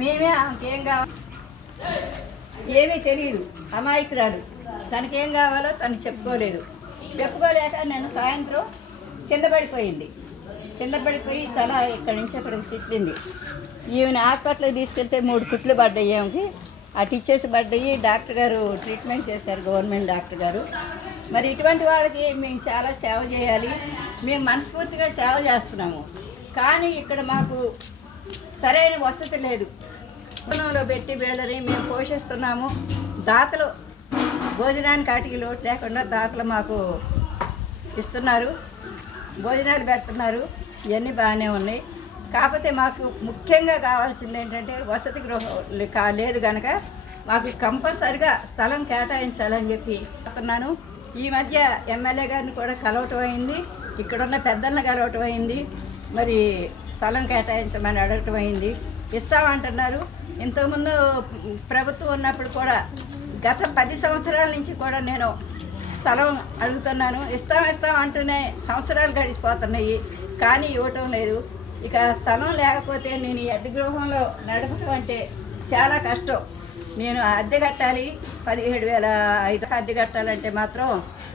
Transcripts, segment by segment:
మేమే ఆమెకేం కావాలి ఏమీ తెలియదు, అమాయకురాలు. తనకేం కావాలో తను చెప్పుకోలేక నేను సాయంత్రం కింద పడిపోయి తల ఇక్కడి నుంచి అక్కడికి సిట్టింది. ఈమెను హాస్పిటల్కి తీసుకెళ్తే 3 కుట్లు పడ్డాయి. ఆమెకి ఆ టిచ్చెస్ పడ్డాయి. డాక్టర్ గారు ట్రీట్మెంట్ చేశారు, గవర్నమెంట్ డాక్టర్ గారు. మరి ఇటువంటి వాళ్ళకి మేము చాలా సేవ చేయాలి, మేము మనస్ఫూర్తిగా సేవ చేస్తున్నాము. కానీ ఇక్కడ మాకు సరైన వసతి లేదు. భోజనంలో పెట్టి బేళ్ళని మేము పోషిస్తున్నాము. దాతలు భోజనానికి వాటికి లోటు లేకుండా దాతలు మాకు ఇస్తున్నారు, భోజనాలు పెడుతున్నారు. ఇవన్నీ బాగానే ఉన్నాయి. కాకపోతే మాకు ముఖ్యంగా కావాల్సింది ఏంటంటే వసతి గృహం లేదు కనుక మాకు కంపల్సరిగా స్థలం కేటాయించాలని చెప్పి చెప్తున్నాను. ఈ మధ్య ఎమ్మెల్యే గారిని కూడా కలవటం అయింది, ఇక్కడున్న పెద్దలను కలవటం అయింది. మరి స్థలం కేటాయించమని అడగటం అయింది. ఇస్తామంటున్నారు. ఇంతకుముందు ప్రభుత్వం ఉన్నప్పుడు కూడా గత 10 సంవత్సరాల నుంచి కూడా నేను స్థలం అడుగుతున్నాను. ఇస్తాం అంటూనే సంవత్సరాలు గడిచిపోతున్నాయి, కానీ ఇవ్వటం లేదు. ఇక స్థలం లేకపోతే నేను ఈ అద్దె గృహంలో నడపటం అంటే చాలా కష్టం. నేను అద్దె కట్టాలి, 17,500 అద్దె కట్టాలంటే మాత్రం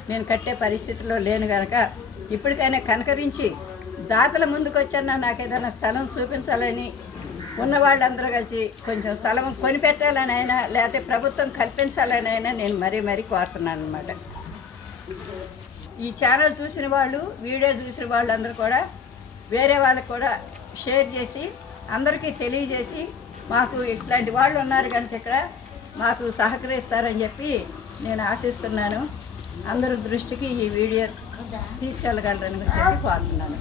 నేను కట్టే పరిస్థితిలో లేను కనుక ఇప్పటికైనా కనకరించి దాతల ముందుకు వచ్చాను, నాకు ఏదైనా స్థలం చూపించాలని, ఉన్న వాళ్ళందరూ కలిసి కొంచెం స్థలం కొనిపెట్టాలని అయినా లేకపోతే ప్రభుత్వం కల్పించాలని అయినా నేను మరీ కోరుతున్నాను అన్నమాట. ఈ ఛానల్ చూసిన వాళ్ళు, వీడియో చూసిన వాళ్ళందరూ కూడా వేరే వాళ్ళకు కూడా షేర్ చేసి అందరికీ తెలియజేసి మాకు ఇట్లాంటి వాళ్ళు ఉన్నారు కనుక ఇక్కడ మాకు సహకరిస్తారని చెప్పి నేను ఆశిస్తున్నాను. అందరి దృష్టికి ఈ వీడియో తీసుకెళ్ళగలరని చెప్పి కోరుతున్నాను.